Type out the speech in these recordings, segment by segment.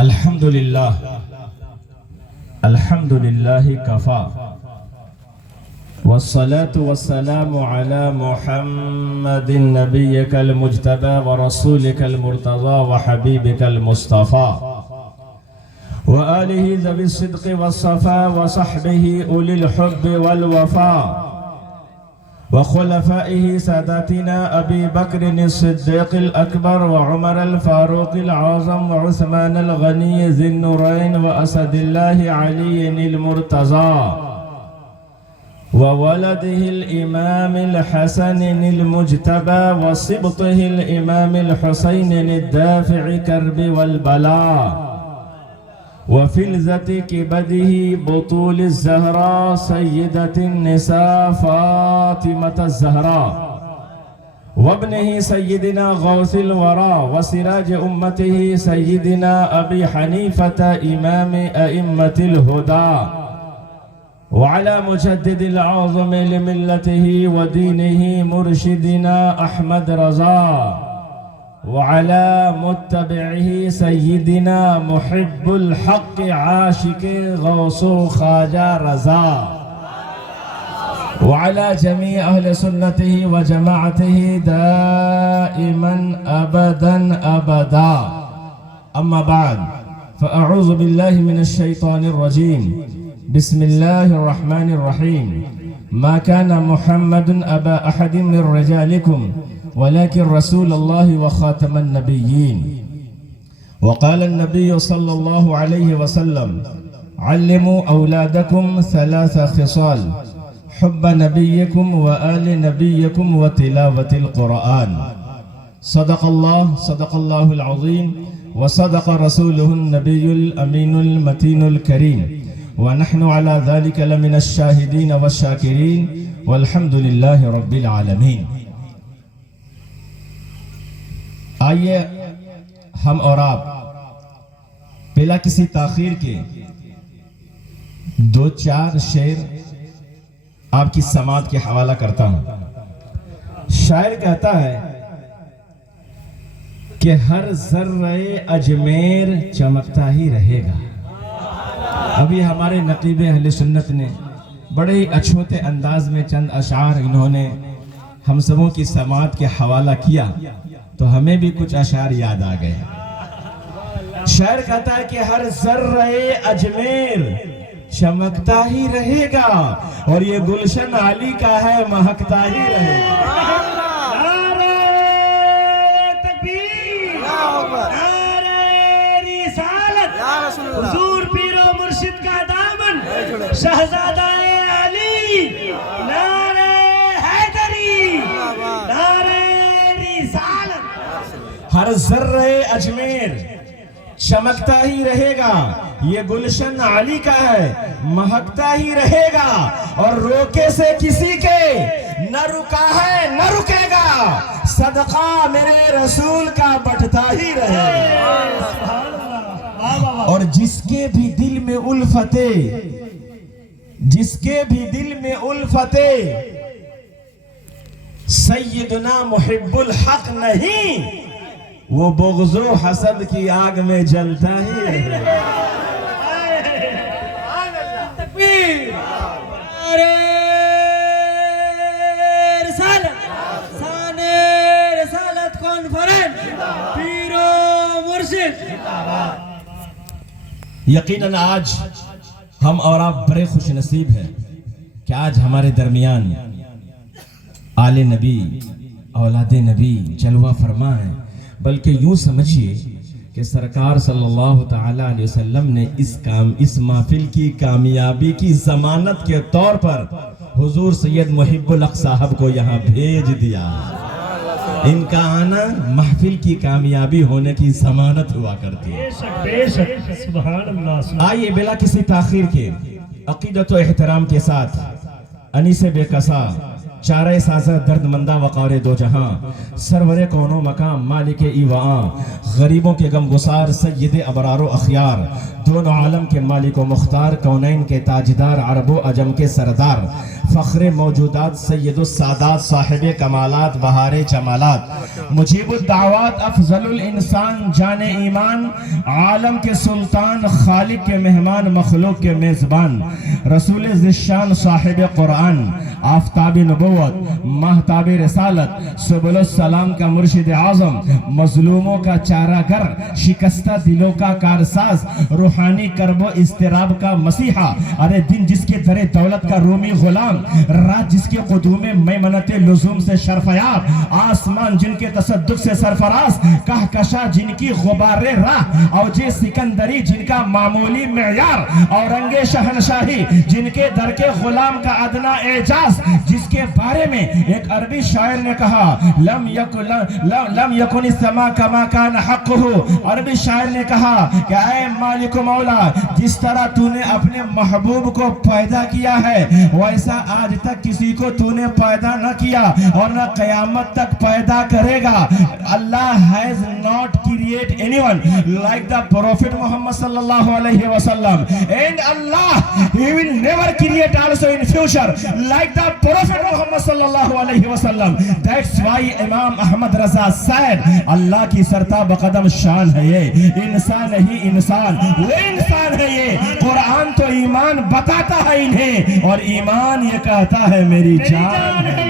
الحمدللہ کفا والصلاة والسلام على محمد نبيك المجتبى ورسولك المرتضى وحبيبك المصطفى وآله ذوي الصدق والصفاء وصحبه أولي الحب والوفاء وخلفائه ساداتنا أبي بكر الصديق الأكبر وعمر الفاروق العظم وعثمان الغني ذي النورين وأسد الله علي المرتضى وولده الإمام الحسن المجتبى وصبطه الإمام الحسين الدافع كرب والبلاء وفلذة كبده بطول الزهراء سيدة النساء فاطمة الزهراء وابنه سيدنا غوث الورى وسراج أمته سيدنا أبي حنيفة إمام أئمة الهدى وعلى مجدد العظم لملته ودينه مرشدنا أحمد رضا وعلى متبعه سيدنا محب الحق عاشق غوث خواجہ رضا وعلى جميع أهل سنته وجماعته دائما أبدا أبدا. أما بعد فأعوذ بالله من الشيطان الرجيم. بسم الله الرحمن الرحيم. ما كان محمد أبا أحد من رجالكم ولكن رسول الله وخاتم النبيين. وقال النبي صلى الله عليه وسلم علموا أولادكم ثلاث خصال: حب نبيكم وآل نبيكم وتلاوة القرآن. صدق الله العظيم وصدق رسوله النبي الأمين المتين الكريم ونحن على ذلك لمن الشاهدين والشاكرين والحمد لله رب العالمين. آئیے ہم اور آپ بلا کسی تاخیر کے دو چار شعر آپ کی سماعت کے حوالہ کرتا ہوں. شاعر کہتا ہے کہ ہر ذرہ اجمیر چمکتا ہی رہے گا. ابھی ہمارے نقیب اہل سنت نے بڑے ہی اچھوتے انداز میں چند اشعار انہوں نے ہم سبوں کی سماعت کے حوالہ کیا تو ہمیں بھی کچھ اشعار یاد آ گئے. شاعر کہتا ہے کہ ہر ذرہ اجمیر چمکتا ہی رہے گا اور یہ گلشن علی کا ہے مہکتا ہی رہے گا. نعرہ تکبیر، نعرہ رسالت، حضور پیر و مرشد کا دامن شہزادہ علی، نعرہ حیدری، نعرہ رسالت. ہر ذرہ اجمیر چمکتا ہی رہے گا، یہ گلشن علی کا ہے مہکتا ہی رہے گا اور روکے سے کسی کے نہ رکا ہے نہ رکے گا، صدقہ میرے رسول کا بٹھتا ہی رہے گا. اور جس کے بھی دل میں الفتیں سیدنا محب الحق نہیں، وہ بغض و حسد کی آگ میں جلتا ہی رہے گا. تکبیر، رسالت کانفرنس پیر و مرشد. یقیناً آج ہم اور آپ بڑے خوش نصیب ہیں کہ آج ہمارے درمیان آل نبی اولاد نبی جلوہ فرما ہے. بلکہ یوں سمجھیے کہ سرکار صلی اللہ تعالیٰ علیہ وسلم نے اس محفل کی کامیابی کی ضمانت کے طور پر حضور سید محب الحق صاحب کو یہاں بھیج دیا. ان کا آنا محفل کی کامیابی ہونے کی ضمانت ہوا کرتی ہے. سبحان اللہ. آئیے بلا کسی تاخیر کے عقیدت و احترام کے ساتھ انیس بے کسا چارہ سازہ درد مندہ وقار دو جہاں، سرور کون و مقام مالک ایوان، غریبوں کے غم گسار سید ابرار و اخیار، دونوں عالم کے مالک و مختار، کونین کے تاجدار، عرب و عجم کے سردار، فخر موجودات سید السادات، صاحب کمالات بہار جمالات، مجیب الدعوات افضل الانسان، جان ایمان، عالم کے سلطان، خالق کے مہمان، مخلوق کے میزبان، رسول ذیشان صاحب قرآن، آفتاب نبوت، مہتاب رسالت، سبل السلام کا مرشد اعظم، مظلوموں کا چارہ گر، شکستہ دلوں کا کارساز، روحانی کرب و اضطراب کا مسیحا، ارے دن جس کے در دولت کا رومی غلام، رات جس کے قدوم میمنت لزوم سے شرفیاب، آسمان جن کے تصدق سے سرفراز، کہکشا جن کی غبار راہ، اوج سکندری جن کا معمولی معیار، اورنگ شہنشاہی جن کے در کے غلام کا ادنا اعجاز، جس کے بارے میں ایک عربی شاعر نے کہا لم یکن السما کما کان حقہ، عربی شاعر نے کہا کہ اے مالک و مولا، جس طرح تو نے اپنے محبوب کو پیدا کیا ہے ویسا آج تک کسی کو تو نے پیدا نہ کیا اور نہ قیامت تک پیدا کرے گا. اللہ has not created anyone like the Prophet Muhammad sallallahu alayhi wa sallam, and Allah he will never create also in future like the Prophet Muhammad sallallahu alayhi wa sallam. That's why Imam Ahmad Raza said اللہ کی سرتا بقدم شان ہے یہ انسان ہی انسان، وہ انسان ہے یہ قرآن تو ایمان بتاتا ہے انہیں اور ایمان یہ کہتا ہے میری جان ہے.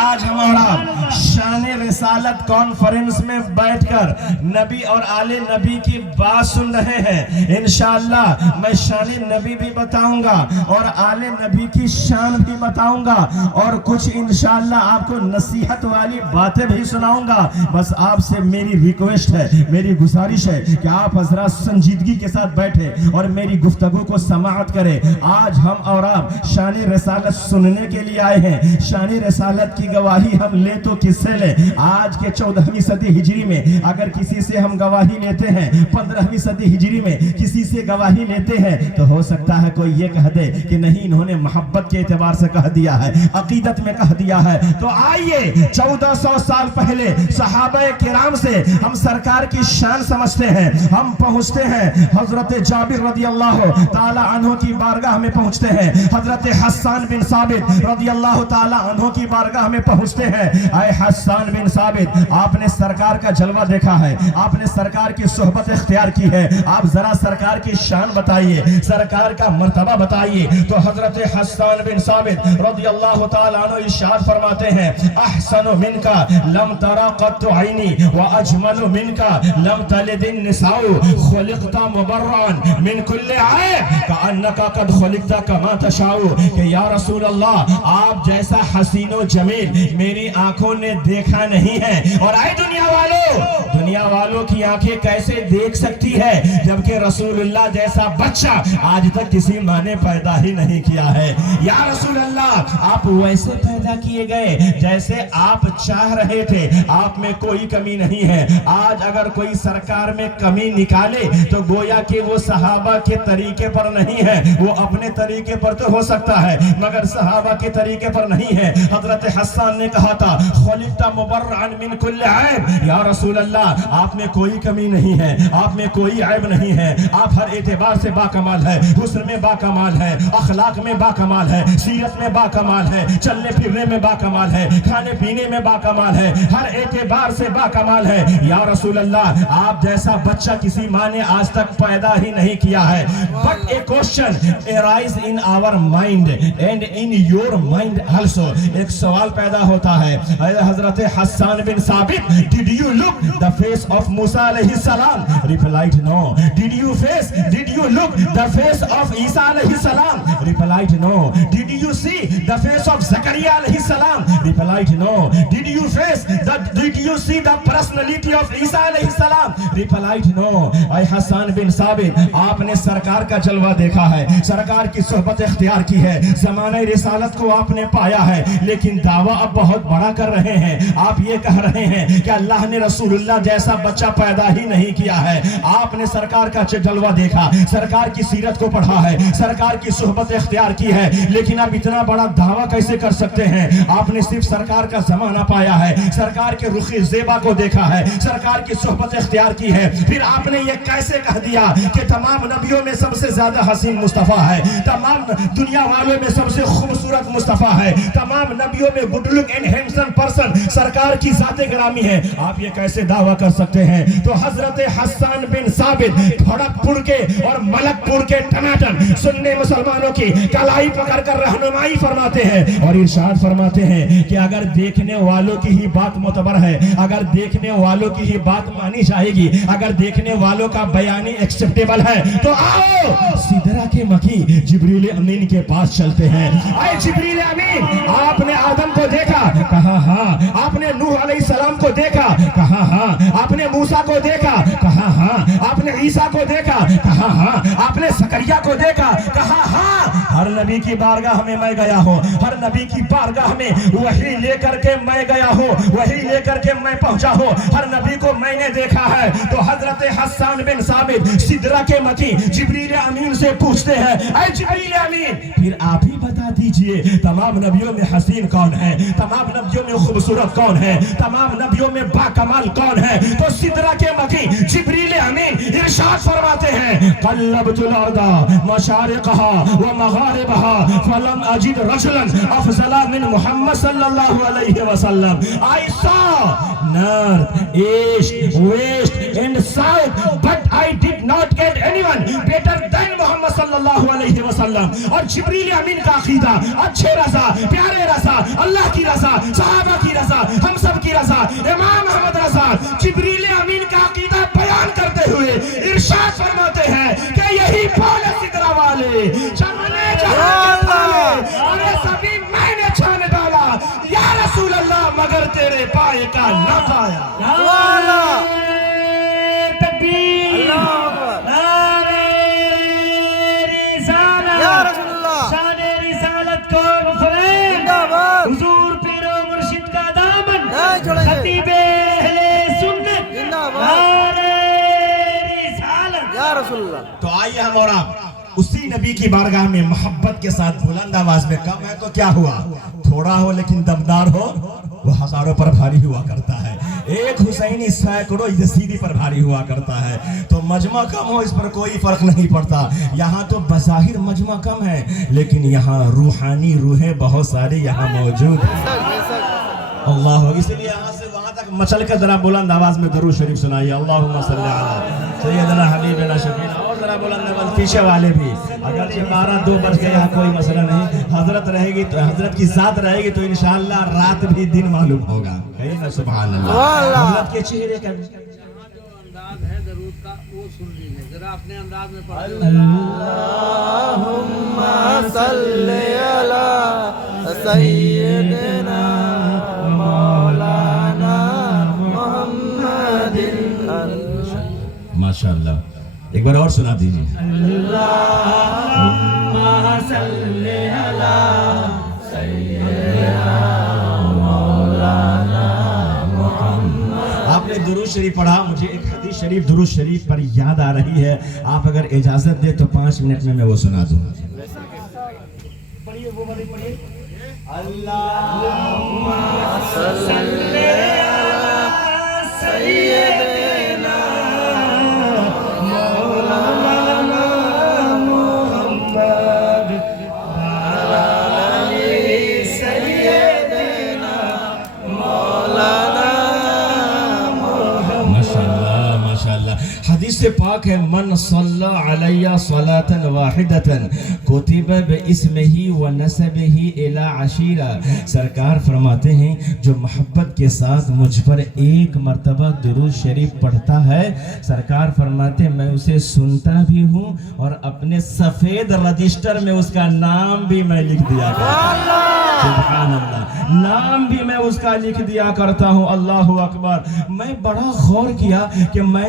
آج ہمارا شان رسالت کانفرنس میں بیٹھ کر نبی اور آل نبی کی بات سن رہے ہیں. انشاءاللہ میں شان نبی بھی بتاؤں گا اور آل نبی کی شان بھی بتاؤں گا اور کچھ انشاءاللہ آپ کو نصیحت والی باتیں بھی سناؤں گا. بس آپ سے میری ریکویسٹ ہے، میری گزارش ہے کہ آپ حضرات سنجیدگی کے ساتھ بیٹھے اور میری گفتگو کو سماعت کریں. آج ہم اور آپ شان رسالت سننے کے لیے آئے ہیں. شان رسالت کی گواہی ہم لے تو کس سے لیں؟ آج کے 14ویں صدی ہجری میں اگر کسی سے ہم گواہی لیتے ہیں، 15ویں صدی ہجری میں کسی سے گواہی لیتے ہیں تو ہو سکتا ہے کوئی یہ کہہ دے کہ نہیں انہوں نے محبت کے اعتبار سے کہہ دیا ہے، عقیدت میں کہہ دیا ہے. تو آئیے 1400 سال پہلے صحابہ کرام سے ہم سرکار کی شان سمجھتے ہیں. ہم پہنچتے ہیں حضرت جابر رضی اللہ تعالی عنہ کی بارگاہ میں پہنچتے ہیں، حضرت حسان بن ثابت رضی اللہ تعالی عنہ کی بارگاہ میں پہنچتے ہیں. اے حسان بن ثابت، آپ نے سرکار کا جلوہ دیکھا ہے، آپ نے سرکار کی صحبت اختیار کی ہے، آپ ذرا سرکار کی شان بتائیے، سرکار کا مرتبہ بتائیے. تو حضرت حسان بن ثابت رضی اللہ تعالیٰ عنہ ارشاد فرماتے ہیں احسن منکا لم ترى قط عینی واجمل منکا لم تلد النساء خلقت مبرا من کل عیب کانک قد خلقت کما تشاء. کہ یا رسول اللہ، آپ جیسا حسین و جمیل میری آنکھوں نے دیکھا نہیں ہے. اور اے دنیا والوں کی آنکھیں کیسے دیکھ سکتی ہے جبکہ رسول اللہ جیسا بچہ آج تک کسی ماں نے پیدا ہی نہیں کیا ہے. یا رسول اللہ، آپ ویسے پیدا کیے گئے جیسے آپ چاہ رہے تھے، آپ میں کوئی کمی نہیں ہے. آج اگر کوئی سرکار میں کمی نکالے تو گویا کہ وہ صحابہ کے طریقے پر نہیں ہے، وہ اپنے طریقے پر تو ہو سکتا ہے مگر صحابہ کے طریقے پر نہیں ہے. حضرت حسان نے کہا تھا خلقت مبرعا من کل عیب. یا رسول اللہ، آپ میں کوئی کمی نہیں ہے، آپ میں کوئی عیب نہیں ہے، آپ ہر اعتبار سے باکمال ہے، حسن میں باکمال ہے، اخلاق میں باکمال ہے، سیرت میں باکمال ہے، چلنے پھرنے میں باکمال ہے، کھانے پینے میں باکمال ہے، ہر اعتبار سے باکمال ہے. یا رسول اللہ، آپ جیسا بچہ کسی ماں نے آج تک پیدا ہی نہیں کیا ہے. But a question arise in our mind and in your mind also. ایک سوال پیدا ہوتا ہے. حضرت حسان بن ثابت، did you look the face of Musa علیہ السلام? Replied no. Did you look the face of Isa علیہ السلام? Replied no. Did you see the face of Zakaria علیہ السلام? Replied no. Did you see the personality of Isa علیہ السلام? Replied no. اے حسان بن ثابت، آپ نے سرکار کا جلوہ دیکھا ہے، سرکار کی صحبت اختیار کی ہے، زمانہ رسالت کو آپ نے پایا ہے، لیکن دعویٰ اب بہت بڑا کر رہے ہیں. آپ یہ کہہ رہے ہیں کہ اللہ نے رسول اللہ جیسا بچہ پیدا ہی نہیں کیا ہے. آپ نے سرکار کا جلوہ دیکھا, سرکار کی سیرت کو پڑھا ہے, سرکار کی صحبت اختیار کی ہے, لیکن اب اتنا بڑا دعویٰ کیسے کر سکتے ہیں؟ آپ نے صرف سرکار کا زمانہ پایا ہے, سرکار کے رخ زیبا کو دیکھا ہے, سرکار کی صحبت اختیار کی ہے, پھر آپ نے یہ کیسے کہہ دیا کہ تمام نبیوں میں سب سے زیادہ حسین مصطفیٰ ہے, تمام دنیا والوں میں سب سے خوبصورت مصطفیٰ ہے, تمام نبیوں میں good luck and handsome person سرکار کی ذات گرامی ہے؟ آپ یہ کیسے دعویٰ کر سکتے ہیں؟ تو حضرت حسان بن ثابت کھڑک پور کے اور ملک پور کے ٹناٹن سننے مسلمانوں کی کلائی پکڑ کر رہنمائی فرماتے ہیں اور ارشاد فرماتے ہیں کہ اگر دیکھنے والوں کی ہی بات معتبر ہے, اگر دیکھنے والوں کی ہی بات مانی جائے گی, اگر دیکھنے والوں کا بیانی ایکسپٹیبل ہے تو آؤ سدرہ کے مکی جبریل امین کے پاس چلتے ہیں. اے جبریل امین, آپ نے آدم کو دیکھا, کہا ہاں. آپ نے نوح علیہ السلام کو دیکھا, کہا ہاں. آپ نے موسیٰ کو دیکھا, کہا ہاں. آپ نے عیسیٰ کو دیکھا, کہا ہاں. آپ نے زکریا کو دیکھا, کہا ہاں. ہر نبی کی بارگاہ میں میں گیا ہوں, ہر نبی کی بارگاہ میں وہی لے کر کے میں گیا ہوں, وہی لے کر کے میں پہنچا ہوں, ہر نبی کو میں نے دیکھا ہے. تو حضرت حسان بن ثابت سدرہ کے مکی جبریل امین سے پوچھتے ہیں, اے جبریل امین پھر آپ ہی بتا دیجئے تمام نبیوں میں حسین کون ہے, تمام نبیوں میں خوبصورت کون ہے, تمام نبیوں میں باکمال کون ہے؟ تو سدرہ کے مکی جبریل امین ارشاد فرماتے ہیں, قلبت الارض مشارقها ومغاربها فلم اجد رجلا افضل من محمد صلی اللہ علیہ وسلم. I saw north, east, west and south, but I did not get anyone better than محمد صلی اللہ علیہ وسلم. اور جبریل امین کا عقیدہ اچھے رضا, پیارے رضا, اللہ کی رضا, صحابہ کی رضا, ہم سب کی رضا, امام احمد رضا جبریل امین کا عقیدہ بیان کرتے ہوئے ارشاد فرماتے ہیں کہ یہی پال سدرہ والے چانے جہاں کے پالے اور سبھی میں نے چھان ڈالا یا رسول اللہ مگر تیرے پائے کا نہ پایا. تکبیر, نعرہ رسالت, یا رسول اللہ, شان رسالت کو بفرین, حضور پیر و مرشد کا دامن, خطیب اہل سنت, نعرہ رسالت, یا رسول اللہ. تو آئیے ہم اور آپ اسی نبی کی بارگاہ میں محبت کے ساتھ بلند آواز میں, کم ہے تو کیا ہوا, تھوڑا ہو لیکن دمدار ہو, وہ ہزاروں پر بھاری ہوا کرتا ہے. ایک حسینی سینکڑوں یزیدی پر بھاری ہوا کرتا ہے. تو مجمع کم ہو اس پر کوئی فرق نہیں پڑتا. یہاں تو بظاہر مجمع کم ہے لیکن یہاں روحانی روحیں بہت ساری یہاں موجود ہیں. اللہ, اس لیے یہاں سے وہاں تک مچل کے ذرا بلند آواز میں درود شریف سنائیے. اللہم صلی علی سیدنا حبیبنا شفیعنا. اور ذرا بلند آواز پیچھے والے بھی, اگر یہ 12-2 بج گئے یہاں کوئی مسئلہ نہیں, حضرت رہے گی تو حضرت کی ذات رہے گی تو انشاءاللہ رات بھی دن معلوم ہوگا. کہیے نا سبحان اللہ. حضرت کے چہرے کا انداز ہے درود کا وہ سن لیجیے ذرا اپنے انداز میں پڑھ. اللہم صلی علی سیدنا مولانا محمد. ماشاءاللہ, ایک بار اور سنا دیجیے. اللہم صلی علی سیدنا مولانا محمد. آپ نے درود شریف پڑھا, مجھے ایک حدیث شریف درود شریف پر یاد آ رہی ہے. آپ اگر اجازت دے تو 5 منٹ میں وہ سنا دوں. اللہم صلی علی سیدنا مولانا محمد علی سیدنا مولانا محمد. ماشاءاللہ ماشاءاللہ. حدیث پاک ہے, من صلی علی صلاة واحدة کتب باسمہ ونسبہ الی عشیرہ. سرکار فرماتے ہیں جو محبت کے ساتھ مجھ پر ایک مرتبہ درود شریف پڑھتا ہے, سرکار فرماتے ہیں میں اسے سنتا بھی ہوں اور اپنے سفید رجسٹر میں اس کا نام بھی میں لکھ دیا کرتا ہوں. سبحان اللہ, نام بھی میں اس کا لکھ دیا کرتا ہوں. اللہ اکبر. میں بڑا غور کیا کہ میں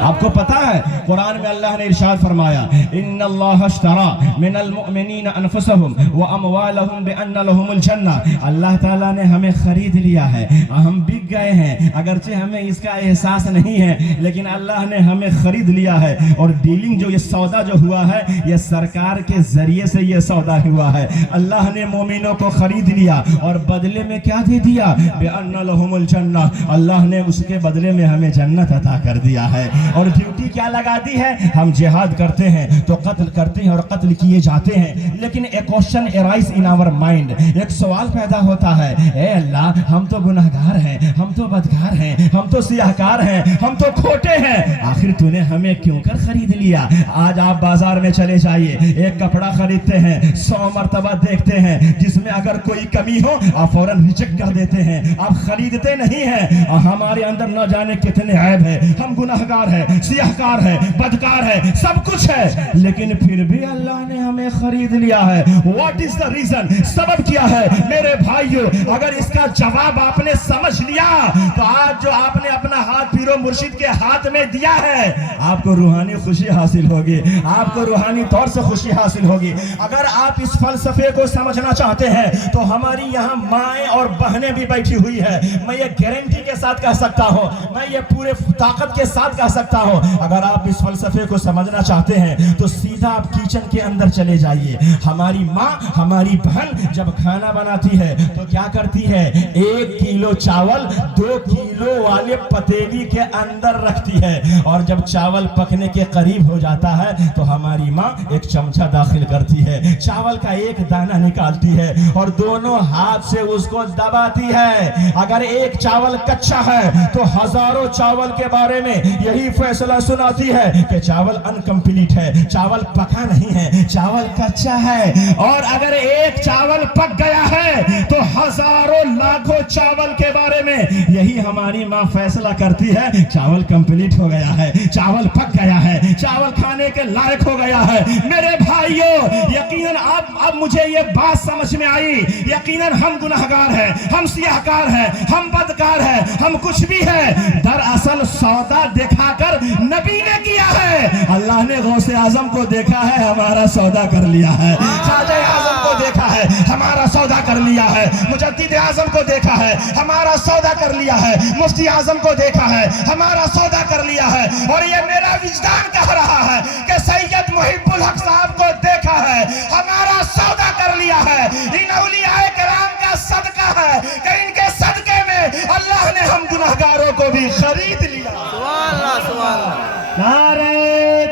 آپ کو پتا ہے قرآن میں اللہ نے ارشاد فرمایا ان اللہ اشترى من المؤمنین انفسهم واموالهم بان لهم الجنہ. اللہ تعالیٰ نے ہمیں خرید لیا ہے, ہم بک گئے ہیں, اگرچہ ہمیں اس کا احساس نہیں ہے لیکن اللہ نے ہمیں خرید لیا ہے. اور ڈیلنگ جو یہ سودا جو ہوا ہے یہ سرکار کے ذریعے سے یہ سودا ہوا ہے. اللہ نے مومنوں کو خرید لیا اور بدلے میں کیا دے دیا؟ بِأَنَّ لَهُمُ الْجَنَّةِ, اللہ نے اس کے بدلے میں ہمیں جنت عطا کر دیا ہے. اور ڈیوٹی کیا لگا دی ہے؟ ہم جہاد کرتے ہیں تو قتل کرتے ہیں اور قتل کیے جاتے ہیں, لیکن a question arise in our mind, ایک سوال پیدا ہوتا ہے, اے اللہ ہم تو گناہگار ہیں, ہم تو بدکار ہیں, ہم تو سیاہکار ہیں, ہم تو کھوٹے ہیں, آخر تو نے ہمیں کیوں کر خرید لیا؟ آج آپ بازار میں چلے جائیے, ایک کپڑا خریدتے ہیں 100 مرتبہ دیکھتے ہیں, جس میں اگر کوئی کمی ہو آپ فوراً ریجیکٹ کر دیتے ہیں, آپ خریدتے نہیں ہیں. ہمارے اندر نہ جانے کتنے عیب ہے, ہم گناہگار ہیں, سیاہکار ہیں, بدکار ہیں, سب کچھ ہے, لیکن پھر بھی اللہ نے ہمیں خرید لیا ہے. What is the reason? سبب کیا ہے میرے بھائیو؟ اگر اس کا جواب آپ نے سمجھ لیا تو آج جو آپ نے اپنا ہاتھ پیر و مرشد کے ہاتھ میں دیا ہے آپ کو روحانی خوشی حاصل ہوگی, آپ کو روحانی طور سے خوشی حاصل ہوگی. اگر آپ اس فلسفے کو سمجھنا چاہتے ہیں تو ہماری یہاں مائیں اور بہنیں بھی بیٹھی ہوئی ہے. میں یہ گارنٹی کے ساتھ کہہ سکتا ہوں, میں یہ پورے طاقت کے ساتھ کہہ سکتا ہوں, اگر آپ اس فلسفے کو سمجھنا چاہتے ہیں تو سیدھا آپ کچن کے اندر چلے جائیے. ہماری ماں, ہماری بہن جب کھانا بناتی ہے تو کیا کرتی ہے؟ 1 کلو چاول 2 کلو والے پتیلی کے اندر رکھتی ہے, اور جب چاول پکنے کے قریب ہو جاتا ہے تو ہماری ماں ایک چمچہ داخل کرتی ہے, چاول کا ایک دانہ نکالتی ہے اور دونوں ہاتھ سے اس کو دباتی ہے. اگر ایک چاول کچا ہے تو ہزاروں چاول کے بارے میں یہی فیصلہ سناتی ہے کہ چاول انکمپلیٹ ہے, چاول پکا نہیں ہے, چاول کچا ہے. اور اگر ایک چاول پک گیا ہے تو ہزاروں لاکھوں چاول کے بارے میں یہی ہماری ماں فیصلہ کرتی ہے چاول کمپلیٹ ہو گیا ہے, چاول پک گیا ہے, چاول کھانے کے لائق ہو گیا ہے. میرے بھائیو یقیناً اب مجھے یہ بات سمجھ میں آئی, یقیناً ہم گناہگار ہیں, ہم سیاہکار ہیں, ہم بدکار ہیں, ہم کچھ بھی ہیں. دراصل سودا دکھا کر نبی نے کیا ہے, اللہ نے غوث اعظم کو دیکھا ہے, ہمارا سودا کر لیا ہے. خواجہ اعظم کو دیکھا ہے, ہمارا سودا کر لیا ہے. مجدد اعظم کو دیکھا ہے, ہمارا سودا کر لیا ہے. مفتی اعظم کو دیکھا ہے, ہمارا سودا کر لیا ہے. اور یہ میرا وجدان کہہ رہا ہے کہ سید محب الحق صاحب کو دیکھا ہے, ہمارا سودا کر لیا ہے. ان اولیاء کرام کا صدقہ ہے کہ ان کے صدقے میں اللہ نے ہم گناہگاروں کو بھی خرید لیا. سبحان اللہ, سبحان اللہ. نعرہ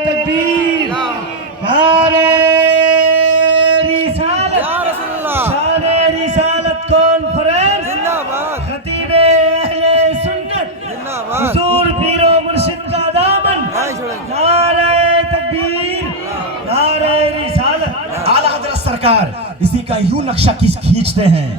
تکبیر, نعرہ رسالت, یا رسول اللہ, شان رسالت کانفرنس, زندہ باد, خطیب اہل سنت, زندہ باد. حضور پیر و مرشد کا دامن, نہیں چھوڑیں. نعرہ تکبیر, نعرہ رسالت. اعلیٰ حضرت سرکار اسی کا یوں نقشہ کھینچتے ہیں,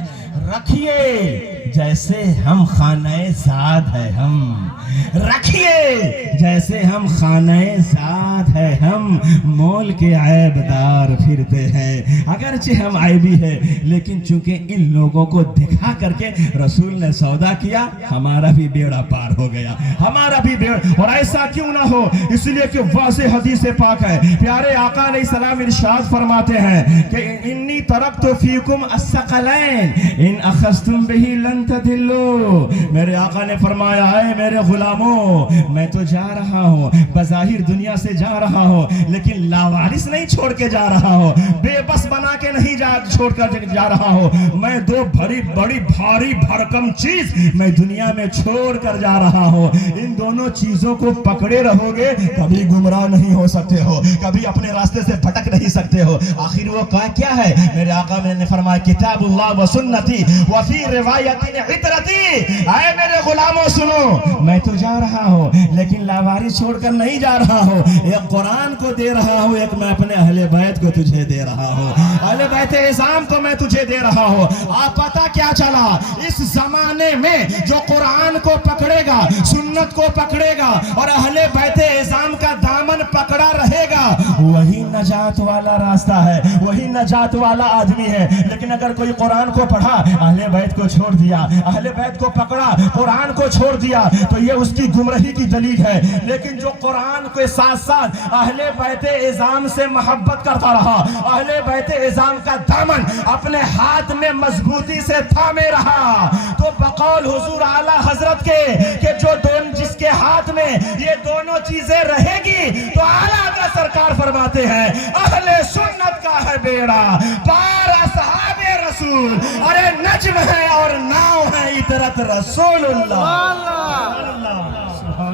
رکھیے جیسے ہم خانہ زاد ہے, ہم رکھیے جیسے ہم خانہ زاد ہے, ہم مول کے عیب دار پھرتے ہیں. اگرچہ ہم عیبی ہے لیکن چونکہ ان لوگوں کو دکھا کر کے رسول نے سودا کیا, ہمارا بھی بیڑا پار ہو گیا, ہمارا بھی بیڑا. اور ایسا کیوں نہ ہو, اس لیے کہ واضح حدیث پاک ہے, پیارے آقا علیہ السلام ارشاد فرماتے ہیں کہ انی ترکت فیکم الثقلین ان اخذتم بہ لن تضلوا. میرے آقا نے فرمایا, اے میرے غلاموں میں تو جا رہا ہوں, بظاہر دنیا سے جا رہا ہوں لیکن لاوارث نہیں چھوڑ کے جا رہا ہوں, بے بس بنا کے نہیں چھوڑ کر جا رہا ہوں. میں 2 بڑی بھاری بھرکم چیز میں دنیا میں چھوڑ کر جا رہا ہوں. ان دونوں چیزوں کو پکڑے رہو گے کبھی گمراہ نہیں ہو سکتے ہو, کبھی اپنے راستے سے بھٹک نہیں سکتے ہو. آخر وہ کیا ہے؟ میرے آقا نے فرمایا کتاب اللہ و سنتی وفی روایت عطرتی. اے میرے غلاموں سنو, میں تو جا رہا ہوں لیکن لاواری چھوڑ کر نہیں جا رہا ہوں, ایک قرآن کو دے رہا ہوں, ایک میں اپنے اہل بیت کو تجھے دے رہا ہوں, اہل بیت اعظام کو میں تجھے دے رہا ہوں. آپ پتہ کیا چلا, اس زمانے میں جو قرآن کو پکڑے گا, سنت کو پکڑے گا اور اہل بیت اعظام کا دامن پکڑا رہے گا, وہی نجات والا راستہ ہے, وہی نجات والا آدمی ہے، لیکن اگر کوئی قرآن کو پڑھا، اہل بیت کو چھوڑ دیا، اہل بیت کو پکڑا، قرآن کو چھوڑ دیا، تو یہ اس کی گمراہی کی دلیل ہے۔ لیکن جو قرآن کے ساتھ ساتھ اہل بیت اعظام سے محبت کرتا رہا، اہل بیت اعظام کا دامن اپنے ہاتھ میں مضبوطی سے تھامے رہا، تو بقول حضور اعلی حضرت کے کہ جو جس کے ہاتھ میں یہ دونوں چیزیں رہے گی، تو اعلی حضرت سرکار فرماتے ہیں اہل سنت کا ہے بیڑا پار اصحاب رسول، ارے نجم ہے اور ناؤ ہے اطرت رسول اللہ۔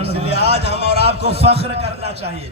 اس لیے آج ہم اور آپ کو فخر کرنا چاہیے۔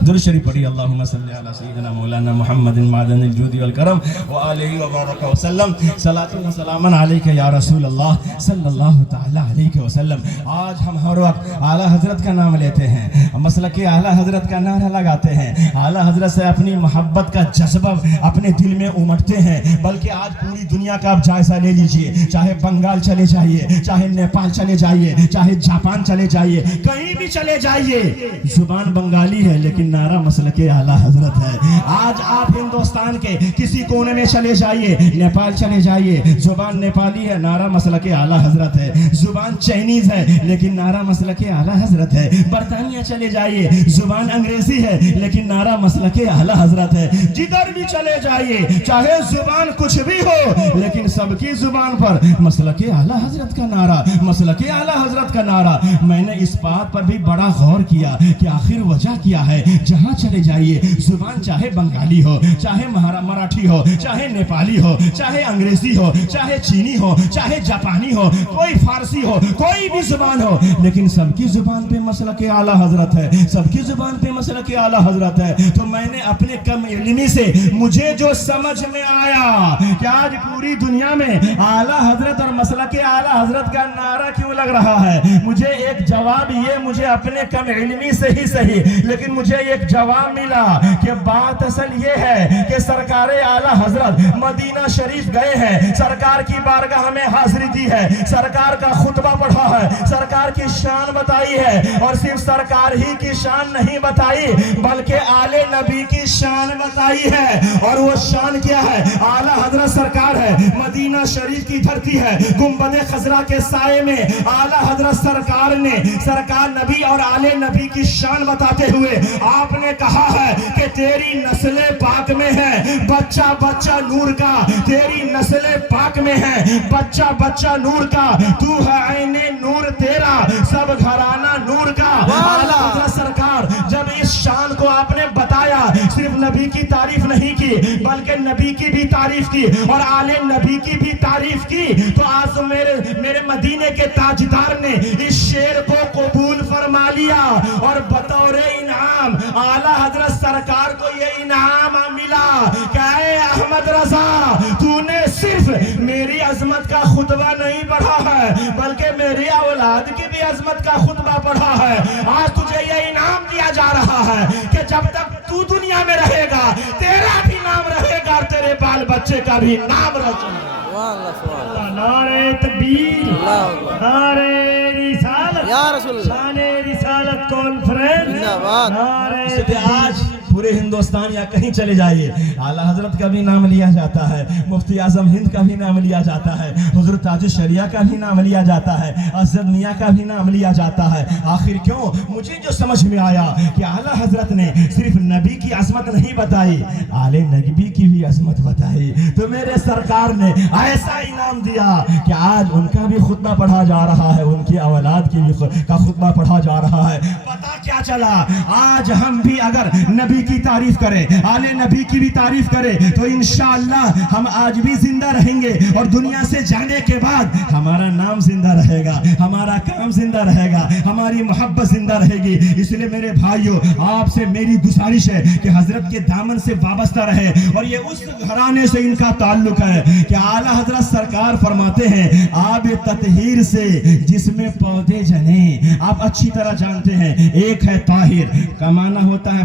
درود شریف پڑھی، اللہم صلی علی سیدنا مولانا محمد معدن الجود والکرم وآلہ وبارک وسلم، صلاۃ و سلام علیک یا رسول اللہ صلی اللہ تعالی علیہ وسلم۔ آج ہم ہر وقت اعلیٰ حضرت کا نام لیتے ہیں، مسلک اعلیٰ حضرت کا نعرہ لگاتے ہیں، اعلیٰ حضرت سے اپنی محبت کا جذبہ اپنے دل میں امٹتے ہیں۔ بلکہ آج پوری دنیا کا آپ جائزہ لے لیجئے، چاہے بنگال چلے جائیے، چاہے نیپال چلے جائیے، چاہے جاپان چلے جائیے، کہیں بھی چلے جائیے، زبان بنگالی ہے لیکن نعرہ مسلک اعلیٰ حضرت ہے۔ آج آپ ہندوستان کے کسی کونے میں چلے جائیے، نیپال چلے جائیے، زبان نیپالی ہے، نعرہ مسلک اعلیٰ حضرت ہے۔ زبان چائنیز ہے لیکن نعرہ مسلک اعلیٰ حضرت ہے۔ برطانیہ چلے جائیے، زبان انگریزی ہے لیکن نعرہ مسلک اعلیٰ حضرت ہے۔ جدھر بھی چلے جائیے، چاہے زبان کچھ بھی ہو، لیکن سب کی زبان پر مسلک اعلیٰ حضرت کا نعرہ، مسلک اعلیٰ حضرت کا نعرہ۔ میں نے اس بات پر بھی بڑا غور کیا کہ آخر وجہ کیا ہے؟ جہاں چلے جائیے، زبان چاہے بنگالی ہو، چاہے مراٹھی ہو، چاہے نیپالی ہو، چاہے انگریزی ہو، چاہے چینی ہو، چاہے جاپانی ہو، کوئی فارسی ہو، کوئی بھی زبان ہو، لیکن سب کی زبان پہ مسلک اعلیٰ حضرت ہے، سب کی زبان پہ مسلک اعلیٰ حضرت ہے۔ تو میں نے اپنے کم علمی سے مجھے جو سمجھ میں آیا کہ آج پوری دنیا میں اعلیٰ حضرت اور مسلک اعلیٰ حضرت کا نعرہ کیوں لگ رہا ہے، مجھے ایک جواب یہ مجھے اپنے کم علمی سے ہی صحیح، لیکن مجھے ایک جواب ملا کہ بات اصل یہ ہے کہ سرکار اعلیٰ حضرت مدینہ شریف گئے ہیں، سرکار کی بارگاہ میں حاضری دی ہے، سرکار کا خطبہ پڑھا ہے، سرکار کی شان بتائی ہے، اور صرف سرکار ہی کی شان نہیں بتائی بلکہ آل نبی کی شان بتائی ہے۔ اور وہ شان کیا ہے؟ اعلیٰ حضرت سرکار ہے، مدینہ شریف کی دھرتی ہے، گنبد خضرا کے سائے میں اعلیٰ حضرت سرکار نے سرکار نبی اور آل نبی کی شان بتاتے ہوئے آپ نے کہا ہے کہ تیری نسل پاک میں ہے بچہ بچہ نور کا، تیری نسل پاک میں ہے بچہ بچہ نور کا، تو ہے عین نور تیرا، سب گھرانہ نور کا۔ اعلیٰ حضرت سرکار جب اس شان کو آپ نے بتایا، صرف نبی کی تعریف نہیں کی بلکہ نبی کی بھی تعریف کی اور آل نبی کی بھی تعریف کی، تو آج میرے مدینے کے تاجدار نے اس شعر کو قبول فرما لیا، اور بطور انعام اعلیٰ حضرت سرکار کو یہ انعام ملا کہ اے احمد رضا، تو نے صرف میری عظمت کا خطبہ نہیں پڑھا ہے بلکہ میری اولاد کی بھی عظمت کا خطبہ پڑھا ہے۔ آج تجھے یہ انعام دیا جا رہا ہے کہ جب تک تو دنیا میں رہے گا تیرا بھی نام رہے گا اور تیرے بال بچے کا بھی نام رہے گا۔ نعرہ تکبیر، نعرہ رسالت، یا رسول اللہ، شان رسالت کانفرنس، نعرہ آج پورے ہندوستان یا کہیں چلے جائیے، اعلیٰ حضرت کا بھی نام لیا جاتا ہے، مفتی اعظم ہند کا بھی نام لیا جاتا ہے، حضرت تاج الشریعہ کا بھی نام لیا جاتا ہے، اسد میاں کا بھی نام لیا جاتا ہے۔ آخر کیوں؟ مجھے جو سمجھ میں آیا کہ اعلیٰ حضرت نے صرف نبی کی عظمت نہیں بتائی، آل نبی کی بھی عظمت بتائی، تو میرے سرکار نے ایسا انعام دیا کہ آج ان کا بھی خطبہ پڑھا جا رہا ہے، ان کی اولاد کی بھی کا خطبہ پڑھا جا رہا ہے۔ پتہ کیا چلا؟ آج ہم بھی اگر نبی کی تعریف کریں، آل نبی کی بھی تعریف کریں، تو انشاءاللہ ہم آج بھی زندہ رہیں گے، اور دنیا سے جانے کے بعد ہمارا نام زندہ رہے گا، ہمارا کام زندہ رہے گا، ہماری محبت زندہ رہے گی۔ اس لیے میرے بھائیوں، آپ سے میری گزارش ہے کہ حضرت کے دامن سے وابستہ رہے، اور یہ اس گھرانے سے ان کا تعلق ہے کہ اعلیٰ حضرت سرکار فرماتے ہیں آب تطہیر سے جس میں پودے جنے، آپ اچھی طرح جانتے ہیں، ایک ہے طاہر کا معنی ہوتا ہے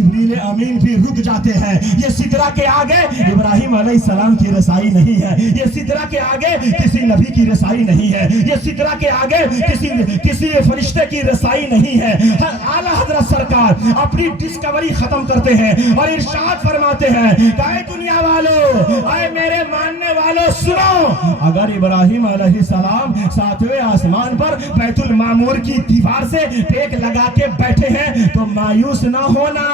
جبریل امین بھی رک جاتے ہیں. یہ سدرہ کے آگے ابراہیم علیہ السلام کی رسائی نہیں ہے. یہ سدرہ کے آگے کسی نبی کی رسائی نہیں ہے. یہ سدرہ کے آگے کسی فرشتے کی رسائی نہیں ہے. اعلیٰ حضرت سرکار اپنی ڈسکوری ختم کرتے ہیں اور ارشاد فرماتے ہیں کہ اے دنیا والو، اے میرے ماننے والو سنو، اگر ابراہیم علیہ السلام 7ویں آسمان پر بیت المعمور کی دیوار سے ٹیک لگا کے بیٹھے ہیں تو مایوس نہ ہونا،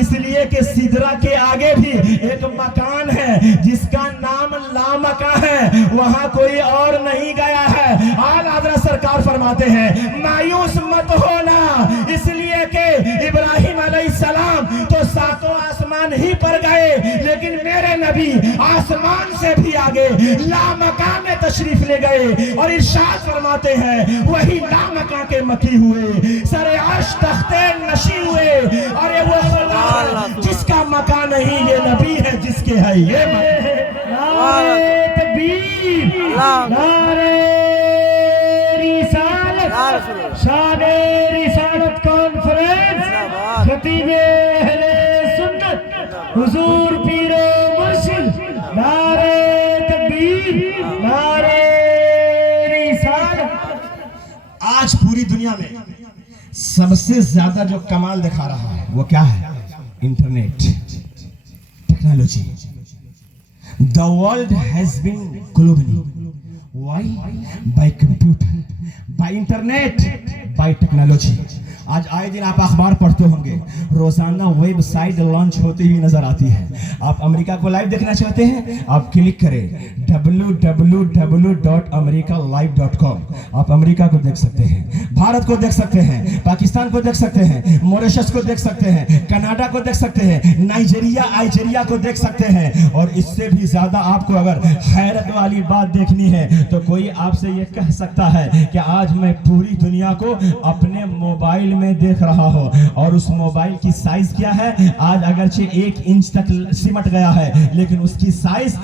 اس لیے کہ سدرہ کے آگے بھی ایک مکان ہے جس کا نام لامکاں ہے، وہاں کوئی اور نہیں گیا ہے. اعلیٰ حضرت سرکار فرماتے ہیں مایوس مت ہونا، اس لیے کہ ابراہیم علیہ السلام تو 7 آسمان ہی پر گئے، لیکن میرے نبی آسمان سے بھی آگے لامکاں میں تشریف لے گئے اور ارشاد فرماتے ہیں وہی لامکاں کے مکی ہوئے، سر عرش تختے نشی ہوئے، اور یہ وہ خدا جس کا مکان نہیں، یہ نبی ہے جس کے ہے یہ مکان. نعرہ تکبیر، نعرہ رسالت، شان رسالت کانفرنس، خطیب اہل سنت حضور پیر و مرشد. نعرہ تکبیر، نعرہ رسالت. آج پوری دنیا میں سب سے زیادہ جو کمال دکھا رہا ہے وہ کیا ہے؟ Internet, technology. The world has been globally. Why? By computer, by internet, by technology. آج آئے دن آپ اخبار پڑھتے ہوں گے، روزانہ ویب سائٹ لانچ ہوتی ہوئی نظر آتی ہے. آپ امریکہ کو لائیو دیکھنا چاہتے ہیں، آپ کلک کریں www.americalive.com. آپ امریکہ کو دیکھ سکتے ہیں، بھارت کو دیکھ سکتے ہیں، پاکستان کو دیکھ سکتے ہیں، موریشس کو دیکھ سکتے ہیں، کینیڈا کو دیکھ سکتے ہیں، نائجیریا کو دیکھ سکتے ہیں. اور اس سے بھی زیادہ آپ کو اگر حیرت والی بات دیکھنی ہے تو کوئی آپ سے یہ کہہ سکتا ہے کہ آج میں پوری دنیا کو اپنے موبائل میں دیکھ رہا ہو، اور اس موبائل کی سائز کیا ہے؟ آج اگرچہ 1 انچ تک سمٹ گیا ہے لیکن اس کی سائز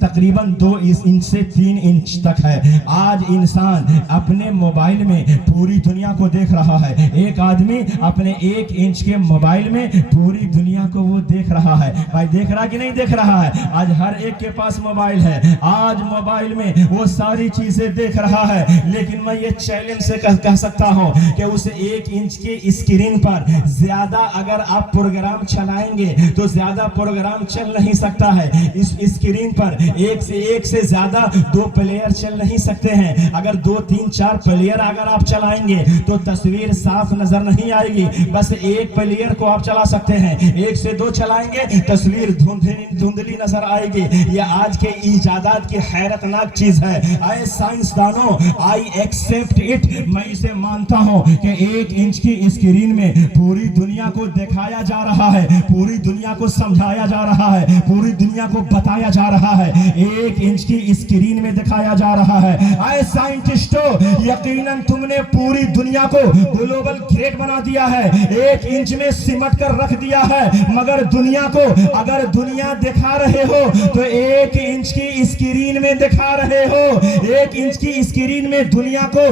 تقریباً 2 انچ سے 3 انچ تک ہے. آج انسان اپنے موبائل میں پوری دنیا کو دیکھ رہا ہے. ایک آدمی اپنے 1 انچ کے موبائل میں پوری دنیا کو وہ دیکھ رہا ہے. بھائی دیکھ رہا کہ نہیں دیکھ رہا ہے؟ آج ہر ایک کے پاس موبائل ہے، آج موبائل میں وہ ساری چیزیں دیکھ رہا ہے. لیکن میں یہ چیلنج سے کہہ سکتا ہوں کہ اس 1 انچ کی اسکرین پر زیادہ اگر آپ پروگرام چلائیں گے تو زیادہ پروگرام چل نہیں سکتا ہے. اس اسکرین پر ایک سے زیادہ 2 پلیئر چل نہیں سکتے ہیں. اگر 2 3 4 پلیئر اگر آپ چلائیں گے تو تصویر صاف نظر نہیں آئے گی. بس 1 پلیئر کو آپ چلا سکتے ہیں، 1 سے 2 چلائیں گے تصویر دھندلی نظر آئے گی. یہ آج کے ایجادات کی حیرت ناک چیز ہے. اے سائنسدانوں، آئی ایکسپٹ اٹ، میں اسے مانتا ہوں کہ 1 انچ کی اسکرین میں پوری دنیا کو دکھایا جا رہا ہے، پوری دنیا کو سمجھایا جا رہا ہے، پوری دنیا کو بتایا جا رہا ہے. 1 انچ کی اسکرین میں دکھایا جا رہا ہے. اے سائنٹسٹوں، یقیناً تم نے پوری دنیا کو گلوبل گریڈ بنا دیا ہے، 1 انچ میں سمٹ کر رکھ دیا ہے. مگر دنیا کو اگر دنیا دکھا رہے ہو تو 1 انچ کی اسکرین میں دکھا رہے ہو. 1 انچ کی اسکرین میں دنیا کو،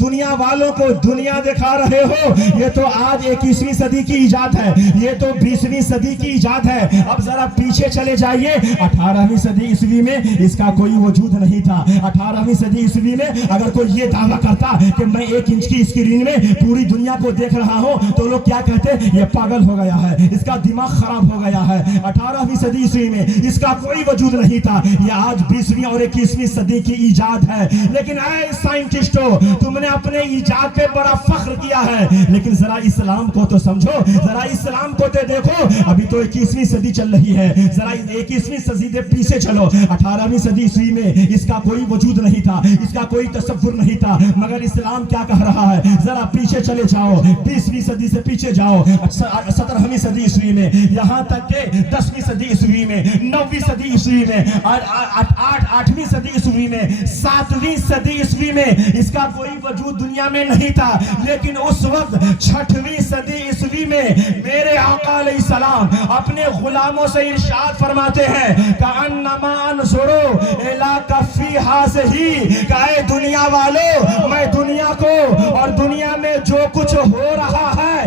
دنیا والوں کو دنیا دکھا رہے ہو. یہ تو آج 21ویں صدی کی ایجاد ہے، یہ تو 20ویں صدی کی ایجاد ہے. اب ذرا پیچھے چلے جائیے، 18ویں صدی عیسوی میں اس کا کوئی وجود نہیں تھا. 18ویں صدی عیسوی میں اگر کوئی یہ دعویٰ کرتا کہ میں 1 انچ کی اسکرین میں پوری دنیا کو دیکھ رہا ہوں تو لوگ کیا کہتے؟ یہ پاگل ہو گیا ہے، اس کا دماغ خراب ہو گیا ہے. 18ویں صدی عیسوی میں اس کا کوئی وجود نہیں تھا. یہ آج 20ویں اور 21ویں صدی کی ایجاد ہے. لیکن اے سائنٹسٹوں، تم نے اپنے ایجاد پہ بڑا فخر کیا ہے، لیکن ذرا اسلام کو تو سمجھو، ذرا اسلام کو تو دیکھو. ابھی تو 21ویں صدی چل رہی ہے، ذرا 21ویں صدی سے پیچھے چلو. 18ویں صدی عیسوی میں اس کا کوئی وجود نہیں تھا، اس کا کوئی تصور نہیں تھا. مگر اسلام کیا کہہ رہا ہے؟ ذرا پیچھے چلے جاؤ، 20ویں صدی سے پیچھے جاؤ. 17ویں صدی عیسوی میں، یہاں تک کہ 10ویں صدی عیسوی میں، 9ویں صدی عیسوی میں، 8ویں صدی عیسوی میں، 7ویں صدی عیسوی میں اس کا کوئی وجود دنیا میں نہیں تھا. لیکن اس وقت 6ویں صدی عیسوی میں میرے آقا علیہ السلام اپنے غلاموں سے ارشاد فرماتے ہیں کأنما انظر الی کفی ھذہ، کہ اے دنیا والو، میں دنیا کو اور دنیا میں جو کچھ ہو رہا ہے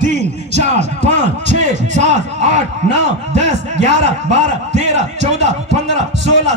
3 4 5 6 7 8 9 10 11 12 13 14 15 16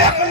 1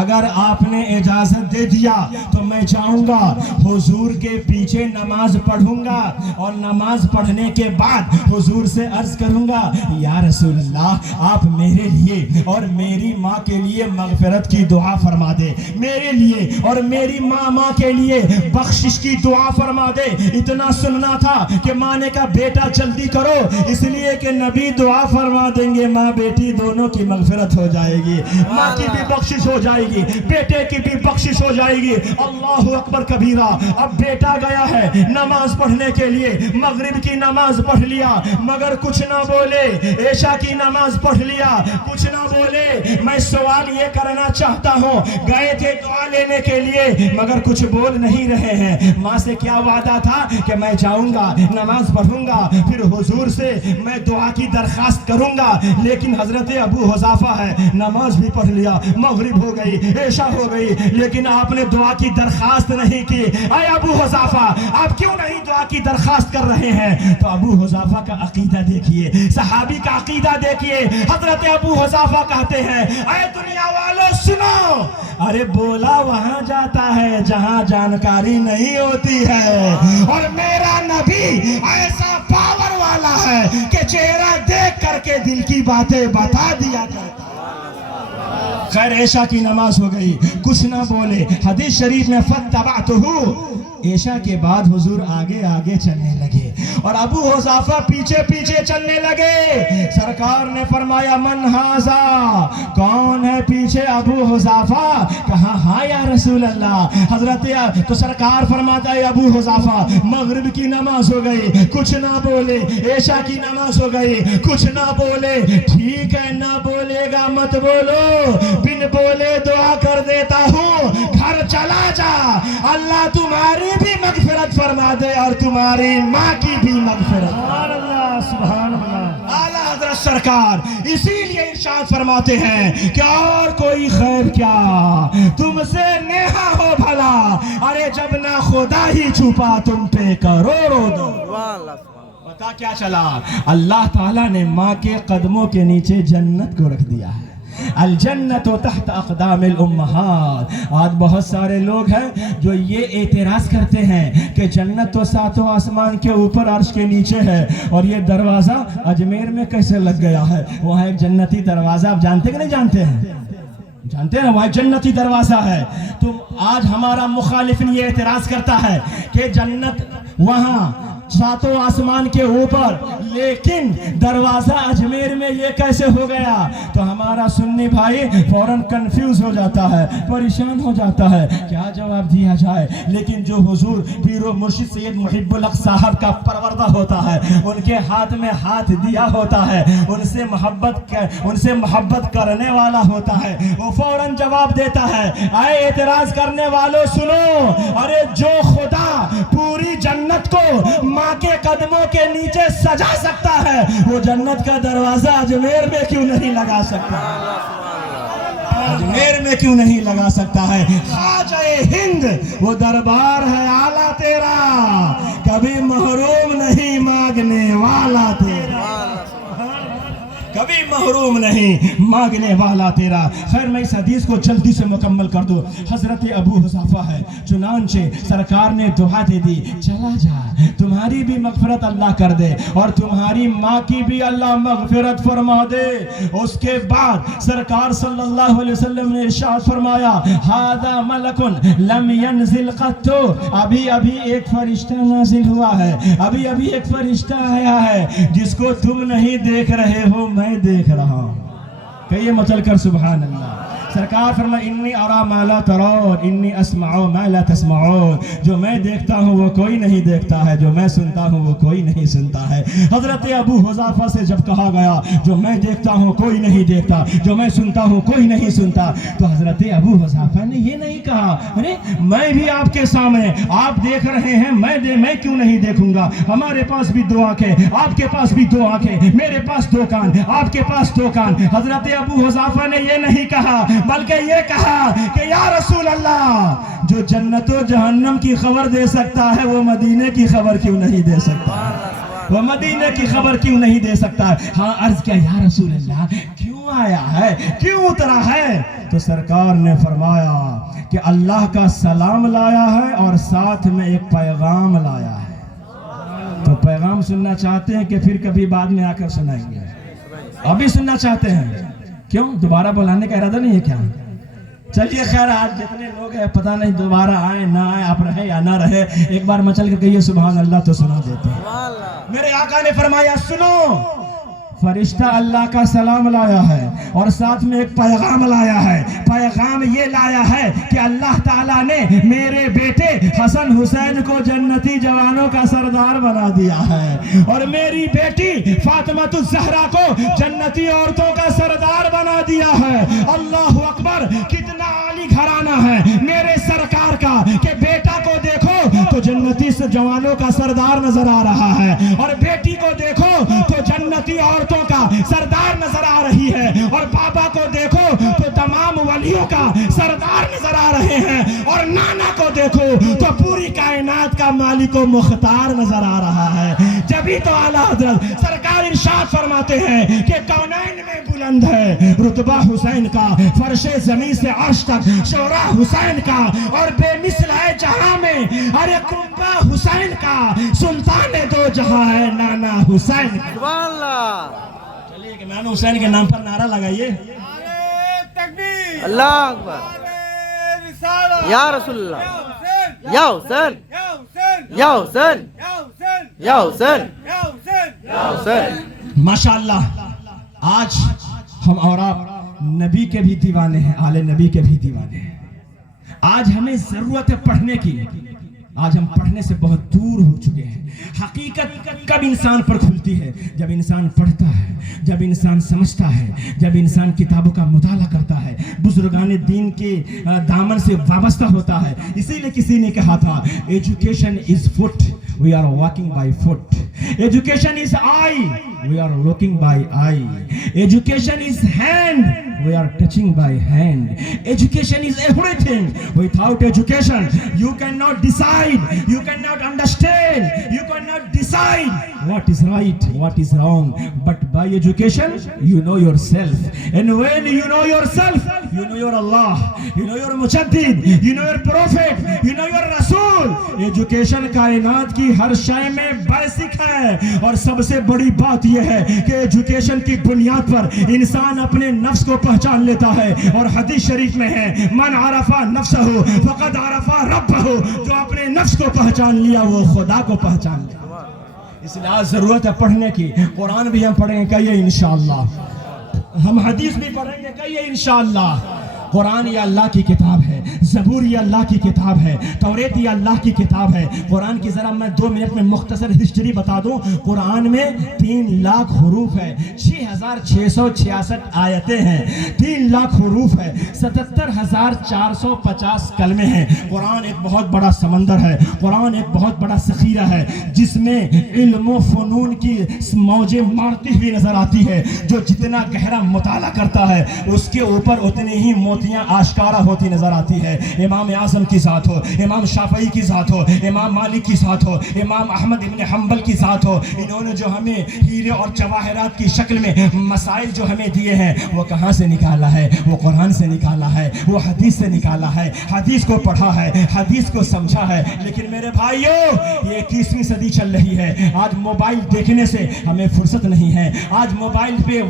اگر آپ نے اجازت دے دیا تو میں جاؤں گا حضور کے پیچھے نماز پڑھوں گا اور نماز پڑھنے کے بعد حضور سے عرض کروں گا یا رسول اللہ آپ میرے لیے اور میری ماں کے لیے مغفرت کی دعا فرما دے، میرے لیے اور میری ماں کے لیے بخشش کی دعا فرما دے۔ اتنا سننا تھا کہ ماں نے کہا بیٹا جلدی کرو، اس لیے کہ نبی دعا فرما دیں گے ماں بیٹی دونوں کی مغفرت ہو جائے گی، ماں کی بھی بخشش ہو جائے گی، بیٹے کی بھی بخشش ہو جائے گی۔ اللہ اکبر کبیرہ۔ اب بیٹا گیا ہے نماز پڑھنے کے لیے، مغرب کی نماز پڑھ لیا مگر کچھ نہ بولے، عشاء کی نماز پڑھ لیا کچھ نہ بولے۔ میں سوال یہ کرنا چاہتا ہوں، گئے تھے دعا لینے کے لیے مگر کچھ بول نہیں رہے ہیں، ماں سے کیا وعدہ تھا کہ میں جاؤں گا نماز پڑھوں گا پھر حضور سے میں دعا کی درخواست کروں گا، لیکن حضرت ابو حذافہ ہے نماز بھی پڑھ لیا، مغرب ہو گئی، عشاء ہو گئی، لیکن آپ نے دعا کی درخواست نہیں کی۔ اے ابو حذافہ آپ کیوں نہیں دعا کی درخواست کر رہے ہیں؟ تو ابو حذافہ کا عقیدہ دیکھیے، صحابی کا عقیدہ دیکھیے۔ حضرت ابو حذافہ کہتے ہیں اے دنیا والوں سنو، ارے بولا وہاں جاتا ہے جہاں جانکاری نہیں ہوتی ہے، اور میرا نبی ایسا پاور والا ہے کہ چہرہ دیکھ کر کے دل کی باتیں بتا دیا کرتا۔ خیر عشاء کی نماز ہو گئی، کچھ نہ بولے۔ حدیث شریف میں فَاتَّبَعْتُهُ، عشاء کے بعد حضور آگے آگے چلنے لگے اور ابو حذافہ پیچھے پیچھے چلنے لگے۔ سرکار نے فرمایا من ھذا، کون ہے پیچھے؟ ابو حذافہ۔ کہا ہاں یا رسول اللہ۔ حضرت تو سرکار فرماتا ہے ابو حذافہ مغرب کی نماز ہو گئی کچھ نہ بولے، عشاء کی نماز ہو گئی کچھ نہ بولے، ٹھیک ہے نہ بولے گا مت بولو، بن بولے دعا کر دیتا ہوں، گھر چلا جا، اللہ تمہاری بھی مغفرت فرما دے اور تمہاری ماں کی بھی مغفرت۔ سبحان اللہ سبحان اللہ۔ اعلیٰ حضرت سرکار اسی لیے ارشاد فرماتے ہیں کہ اور کوئی خیر کیا تم سے نیہا ہو بھلا، ارے جب نہ خدا ہی چھپا تم پہ کروڑوں دو۔ پتا کیا چلا؟ اللہ تعالیٰ نے ماں کے قدموں کے نیچے جنت کو رکھ دیا ہے۔ الجنت تحت اقدام الامہات۔ آج بہت سارے لوگ ہیں جو یہ اعتراض کرتے ہیں کہ جنت تو ساتوں آسمان کے اوپر عرش کے نیچے ہے، اور یہ دروازہ اجمیر میں کیسے لگ گیا ہے؟ وہاں ایک جنتی دروازہ، آپ جانتے کہ نہیں جانتے ہیں؟ جانتے ہیں وہاں جنتی دروازہ ہے۔ تو آج ہمارا مخالفین یہ اعتراض کرتا ہے کہ جنت وہاں ساتوں آسمان کے اوپر، لیکن دروازہ اجمیر میں یہ کیسے ہو گیا؟ تو ہمارا سنی بھائی فوراً کنفیوز ہو جاتا ہے، پریشان ہو جاتا ہے، کیا جواب دیا جائے؟ لیکن جو حضور پیر و مرشد سید محب الحق صاحب کا پروردہ ہوتا ہے، ان کے ہاتھ میں ہاتھ دیا ہوتا ہے، ان سے محبت کرنے والا ہوتا ہے، وہ فوراً جواب دیتا ہے۔ اے اعتراض کرنے والوں سنو، ارے جو خدا پوری جنت کو ماں کے قدموں کے نیچے سجا سکتا ہے، وہ جنت کا دروازہ اجمیر میں کیوں نہیں لگا سکتا؟ اجمیر میں کیوں نہیں لگا سکتا ہے؟ خواجہ ہند وہ دربار ہے اعلیٰ تیرا، کبھی محروم نہیں مانگنے والا تیرا، کبھی محروم نہیں مانگنے والا تیرا۔ خیر میں اس حدیث کو جلدی سے مکمل کر دو۔ حضرت ابو حذافہ ہے، چنانچہ سرکار نے دعا دے دی، چلا جا، تمہاری بھی مغفرت اللہ کر دے اور تمہاری ماں کی بھی اللہ مغفرت فرما دے۔ اس کے بعد سرکار صلی اللہ علیہ وسلم نے ارشاد فرمایا ھذا ملک لم ينزل قط، ابھی ابھی ایک فرشتہ نازل ہوا ہے، ابھی ابھی ایک فرشتہ آیا ہے جس کو تم نہیں دیکھ رہے ہو، میں دیکھ رہا ہوں۔ کہیے مچل کر سبحان اللہ۔ سرکار فرمائے انی ارا ما لا ترون انی اسمع ما لا تسمعون، جو میں دیکھتا ہوں وہ کوئی نہیں دیکھتا ہے، جو میں سنتا ہوں وہ کوئی نہیں سنتا ہے۔ حضرت ابو حذافہ سے جب کہا گیا جو میں دیکھتا ہوں کوئی نہیں دیکھتا، جو میں سنتا ہوں کوئی نہیں سنتا، تو حضرت ابو حذافہ نے یہ نہیں کہا ارے میں بھی آپ کے سامنے، آپ دیکھ رہے ہیں، میں کیوں نہیں دیکھوں گا؟ ہمارے پاس بھی دو آنکھیں، آپ کے پاس بھی دو آنکھیں، میرے پاس دو کان، آپ کے پاس دو کان۔ حضرت ابو حذافہ نے یہ نہیں کہا بلکہ یہ کہا کہ یا رسول اللہ، جو جنت و جہنم کی خبر دے سکتا ہے وہ مدینے کی خبر کیوں نہیں دے سکتا؟ وہ مدینے کی خبر کیوں نہیں دے سکتا؟ ہاں عرض کیا یا رسول اللہ کیوں آیا ہے، کیوں اترا ہے؟ تو سرکار نے فرمایا کہ اللہ کا سلام لایا ہے اور ساتھ میں ایک پیغام لایا ہے۔ تو پیغام سننا چاہتے ہیں کہ پھر کبھی بعد میں آ کر سنائیں گے؟ ابھی سننا چاہتے ہیں؟ کیوں دوبارہ بلانے کا ارادہ نہیں ہے کیا؟ چلیے خیر، آج جتنے لوگ ہیں پتہ نہیں دوبارہ آئیں نہ آئیں، آپ رہے یا نہ رہے، ایک بار مچل کر کہیے سبحان اللہ تو سنا دیتے ہیں۔ میرے آقا نے فرمایا سنو، فرشتہ اللہ کا سلام لایا ہے اور ساتھ میں ایک پیغام لایا ہے۔ پیغام یہ لایا ہے کہ اللہ تعالیٰ نے میرے بیٹے حسن حسین کو جنتی جوانوں کا سردار بنا دیا ہے اور میری بیٹی فاطمہ الزہرا کو جنتی عورتوں کا سردار بنا دیا ہے۔ اللہ اکبر! کتنا عالی گھرانہ ہے میرے سرکار کا کہ بیٹا کو دیکھو تو جنتی جوانوں کا سردار نظر آ رہا ہے اور بیٹی کو دیکھو تو جنتی عورتوں کا سردار نظر آ رہی ہے اور بابا کو دیکھو تو تمام ولیوں کا سردار نظر آ رہے ہیں اور نانا کو دیکھو تو پوری کائنات کا مالک و مختار نظر آ رہا ہے۔ جبھی تو اعلیٰ حضرت سرکار ارشاد فرماتے ہیں کہ کونین میں بلند ہے رتبہ حسین کا، فرش زمین سے عرش تک شعراء حسین کا، اور بے مثل ہے جہاں میں ارے کنبہ حسین کا، سلطان دو جہاں ہے نانا حسین کا۔ سبحان اللہ! چلیے کہ نانا حسین کے نام پر نعرہ لگائیے۔ اللہ اکبر! یا رسول اللہ! یا حسین! یا حسین! یا حسین! یا حسین! ماشاءاللہ آج ہم اور آپ نبی کے بھی دیوانے ہیں، آل نبی کے بھی دیوانے ہیں۔ آج ہمیں ضرورت ہے پڑھنے کی، آج ہم پڑھنے سے بہت دور ہو چکے ہیں۔ حقیقت کب انسان پر کھلتی ہے؟ جب انسان پڑھتا ہے، جب انسان سمجھتا ہے، جب انسان کتابوں کا مطالعہ کرتا ہے، بزرگان دین کے دامن سے وابستہ ہوتا ہے۔ اسی لیے کسی نے کہا تھا education is foot, we are walking by foot. Education is eye, we are looking by eye. Education is hand, we are touching by hand. Education is everything. Without education you cannot decide, you cannot understand, you cannot decide what is right, what is wrong. But by education you know yourself, and when you know yourself you know your Allah, you know your Mujaddid, you know your Prophet, you know your Rasul. Education کائنات کی ہر شے میں basic ہے اور سب سے بڑی بات یہ ہے کہ ایجوکیشن کی بنیاد پر انسان اپنے نفس کو پہچان لیتا ہے، اور حدیث شریف میں ہے من عرف نفسہ فقد عرف ربہ، جو اپنے نفس کو پہچان لیا وہ خدا کو پہچان لیا۔ اس لیے آج ضرورت ہے پڑھنے کی۔ قرآن بھی ہم پڑھیں گے کہیے انشاءاللہ، ہم حدیث بھی پڑھیں گے کہیے انشاءاللہ۔ قرآن یہ اللہ کی کتاب ہے، زبور یہ اللہ کی کتاب ہے، توریت یہ اللہ کی کتاب ہے۔ قرآن کی ذرا میں 2 منٹ میں مختصر ہسٹری بتا دوں۔ قرآن میں 3 لاکھ حروف ہے، 6666 آیتیں ہیں، 3 لاکھ حروف ہے، 77,450 کلمے ہیں۔ قرآن ایک بہت بڑا سمندر ہے، قرآن ایک بہت بڑا ذخیرہ ہے جس میں علم و فنون کی موجیں مارتی ہوئی نظر آتی ہے۔ جو جتنا گہرا مطالعہ کرتا ہے اس کے اوپر اتنی ہی موتیاں آشکارا ہوتی نظر آتی ہے۔ امام اعظم کی ذات ہو، امام شافعی کی ذات ہو، امام مالک کی ذات ہو، امام احمد ابن حنبل کی ذات ہو، انہوں نے جو ہمیں ہیرے اور جواہرات کی شکل میں مسائل جو ہمیں دیے ہیں وہ کہاں سے نکالا ہے؟ وہ قرآن سے نکالا ہے، وہ حدیث سے نکالا ہے، حدیث کو پڑھا ہے، حدیث کو سمجھا ہے۔ لیکن میرے بھائیو یہ 21ویں صدی چل رہی ہے، آج موبائل دیکھنے سے ہمیں فرصت نہیں ہے، آج موبائل پہ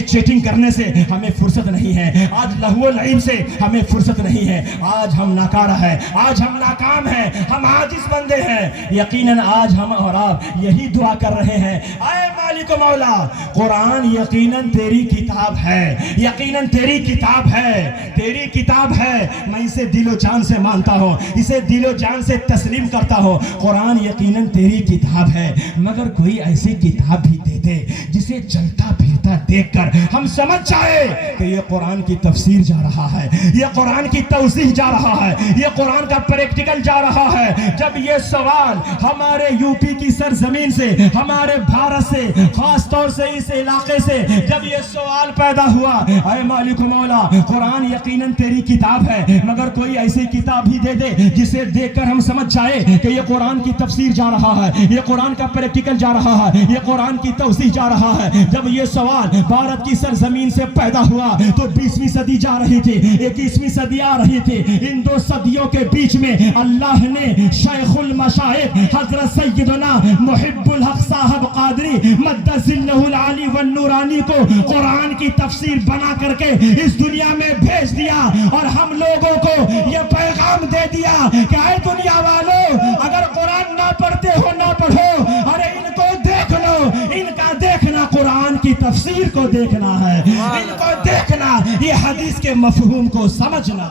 چیٹنگ کرنے سے ہمیں فرصت نہیں ہے، آج لہو و لعب سے ہمیں فرصت نہیں ہے، آج ہم ناکارہ ہیں، آج ہم ناکام ہیں، ہم عاجز بندے ہیں۔ یقیناً آج ہم اور آپ یہی دعا کر رہے ہیں، اے مالک و مولا قرآن یقیناً تیری کتاب ہے، یقیناً تیری کتاب ہے، تیری کتاب ہے، میں اسے دل و جان سے مانتا ہوں، اسے دل و جان سے تسلیم کرتا ہوں۔ قرآن یقیناً تیری کتاب ہے، مگر کوئی ایسی کتاب بھی دے دے جسے چلتا پھرتا پردہ دیکھ کر ہم سمجھ جائے کہ یہ قرآن کی تفسیر جا رہا ہے, یہ قرآن کی توضیح جا رہا ہے, یہ قرآن کا پریکٹیکل جا رہا ہے. جب یہ سوال ہمارے یو پی کی سرزمین سے, ہمارے بھارت سے, خاص طور سے اس علاقے سے جب یہ سوال پیدا ہوا, اے مالک و مولا, قرآن یقیناً تیری کتاب ہے, مگر کوئی ایسی کتاب ہی دے دے جسے دیکھ کر ہم سمجھ جائے کہ یہ قرآن کی تفسیر جا رہا ہے, یہ قرآن کا پریکٹیکل جا رہا ہے, یہ قرآن کی توضیح جا رہا ہے. جب یہ سوال بھارت کی سرزمین سے پیدا ہوا تو 20ویں صدی جا رہی تھی, 21ویں صدی آ رہی تھی. ان دو صدیوں کے بیچ میں اللہ نے شیخ المشائخ حضرت سیدنا محب الحق صاحب قادری مد ظلہ العالی والنورانی کو قرآن کی تفسیر بنا کر کے اس دنیا میں بھیج دیا, اور ہم لوگوں کو یہ پیغام دے دیا کہ اے دنیا والوں, اگر قرآن نہ پڑھتے ہو نہ پڑھو, ارے ان کو دیکھ لو, ان کا دیکھنا قرآن کی تفسیر کو دیکھنا ہے, ان کو دیکھنا یہ حدیث کے مفہوم کو سمجھنا.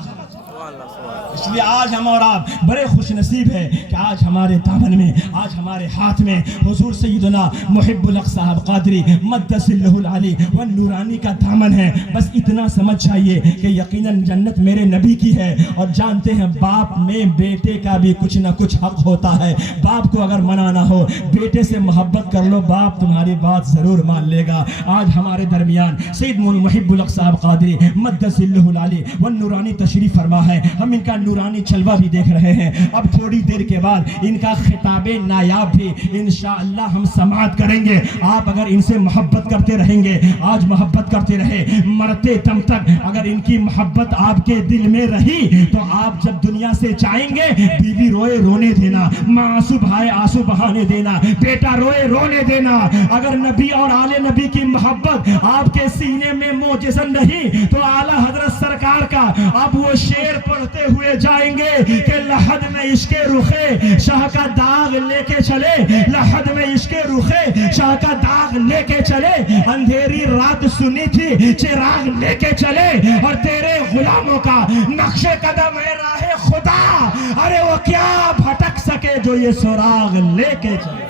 اس لیے آج ہم اور آپ بڑے خوش نصیب ہیں کہ آج ہمارے دامن میں, آج ہمارے ہاتھ میں حضور سیدنا محب الحق صاحب قادری مد ظلہ العالی والنورانی کا دامن ہے. بس اتنا سمجھ چاہیے کہ یقیناً جنت میرے نبی کی ہے, اور جانتے ہیں باپ میں بیٹے کا بھی کچھ نہ کچھ حق ہوتا ہے. باپ کو اگر منانا ہو, بیٹے سے محبت کر لو, باپ تمہاری بات ضرور مان لے گا. آج ہمارے درمیان سید محب الحق صاحب قادری مد ظلہ العالی والنورانی تشریف فرما ہے. ہم ان کا نورانی جلوہ بھی دیکھ رہے ہیں. اب تھوڑی دیر کے بعد ان کا خطاب نایاب بھی انشاءاللہ ہم سماعت کریں گے. آپ اگر ان سے محبت کرتے رہیں گے, آج محبت کرتے رہے, مرتے دم تک اگر ان کی محبت آپ کے دل میں رہی تو آپ جب دنیا سے جائیں گے, بیوی روئے رونے دینا, ماں آنسو بہائے آنسو بہانے دینا, بیٹا روئے رونے دینا. اگر نبی اور آل نبی کی محبت آپ کے سینے میں موجزن نہیں تو اعلیٰ حضرت سرکار کا اب وہ شعر پڑھتے ہوئے جائیں گے کہ لحد میں عشق رخے شاہ کا داغ لے کے چلے, لحد میں عشق رخے شاہ کا داغ لے کے چلے, اندھیری رات سنی تھی چراغ لے کے چلے, اور تیرے غلاموں کا نقش قدم ہے راہ خدا, ارے وہ کیا بھٹک سکے جو یہ سراغ لے کے چلے.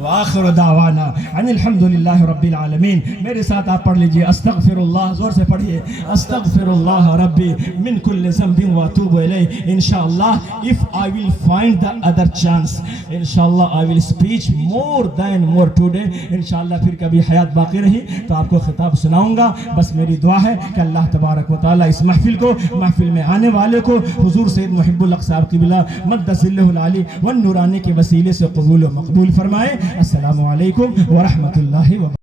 وآخر دعوانا ان الحمدللہ رب العالمین. میرے ساتھ آپ پڑھ لیجئے استغفر اللہ, زور سے پڑھیے, استغفر اللہ ربی من کل ذنب واتوب الیہ. انشاءاللہ if I will find the other chance, انشاءاللہ I will speak more today. انشاءاللہ پھر کبھی حیات باقی رہی تو آپ کو خطاب سناؤں گا. بس میری دعا ہے کہ اللہ تبارک و تعالیٰ اس محفل کو, محفل میں آنے والے کو حضور سید محب الحق صاحب قبلہ مد ظلہ العالی والنورانی کے وسیلے سے قبول و مقبول فرمائے. السلام علیکم ورحمۃ اللہ وبرکاتہ.